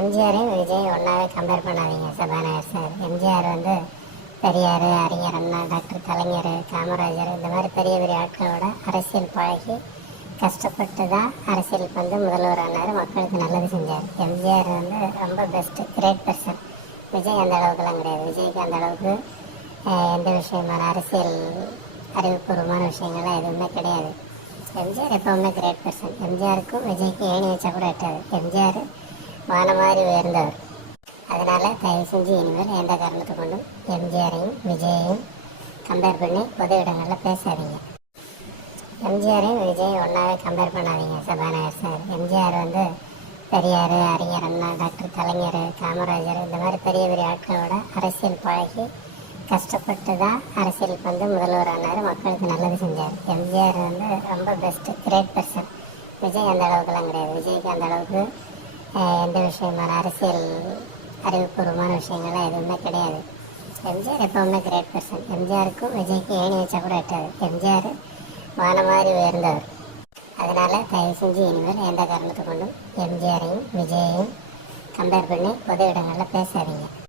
எம்ஜிஆரையும் விஜய் ஒன்றாவே கம்பேர் பண்ணாதீங்க சபாநாயகர் சார். எம்ஜிஆர் வந்து பெரியார், அறிஞர் அண்ணா, டாக்டர் கலைஞர், காமராஜர் இந்த மாதிரி பெரிய பெரிய ஆட்களோட அரசியல் பழகி கஷ்டப்பட்டு தான் அரசியலுக்கு வந்து முதல்வர் ஆனார், மக்களுக்கு நல்லது செஞ்சார். எம்ஜிஆர் வந்து ரொம்ப பெஸ்ட்டு, கிரேட் பர்சன். விஜய் அந்த அளவுக்குலாம் கிடையாது. விஜய்க்கு அந்த அளவுக்கு எந்த விஷயமான அரசியல் அறிவுபூர்வமான விஷயங்கள்லாம் எதுவுமே கிடையாது. எம்ஜிஆர் எப்பவுமே கிரேட் பர்சன். எம்ஜிஆருக்கும் விஜய்க்கும் ஏணி வச்சா கூட எட்டாது. எம்ஜிஆர் வான மாதிரி உயர்ந்தவர். அதனால தயவு செஞ்சு இனிமேல் எந்த காரணத்தை கொண்டும் எம்ஜிஆரையும் விஜயையும் கம்பேர் பண்ணி பொது இடங்களில் பேசாதீங்க. எம்ஜிஆரையும் விஜயும் ஒன்றாவே கம்பேர் பண்ணாதீங்க சபாநாயகர் சார். எம்ஜிஆர் வந்து பெரியார், அறிஞர் அண்ணா, டாக்டர் கலைஞர், காமராஜர் இந்த மாதிரி பெரிய பெரிய ஆட்களோட அரசியல் பழகி கஷ்டப்பட்டு தான் அரசியலுக்கு வந்து முதல்வர் ஆனார், மக்களுக்கு நல்லது செஞ்சார். எம்ஜிஆர் வந்து ரொம்ப பெஸ்ட்டு, கிரேட் பர்சன். விஜய் அந்த அளவுக்குலாம் கிடையாது. விஜய்க்கு அந்த அளவுக்கு எந்த விஷயமான அரசியல் அறிவுபூர்வமான விஷயங்கள்லாம் எதுவுமே கிடையாது. எம்ஜிஆர் எப்பவுமே கிரேட் பர்சன். எம்ஜிஆருக்கும் விஜய்க்கும் ஏணி வச்சா கூட எட்டாது. எம்ஜிஆர் வான மாதிரி உயர்ந்தவர். அதனால தயவு செஞ்சு இனிமேல் எந்த காரணத்தை கொண்டும் எம்ஜிஆரையும் விஜயையும் கம்பேர் பண்ணி பொது இடங்களில் பேசாதீங்க.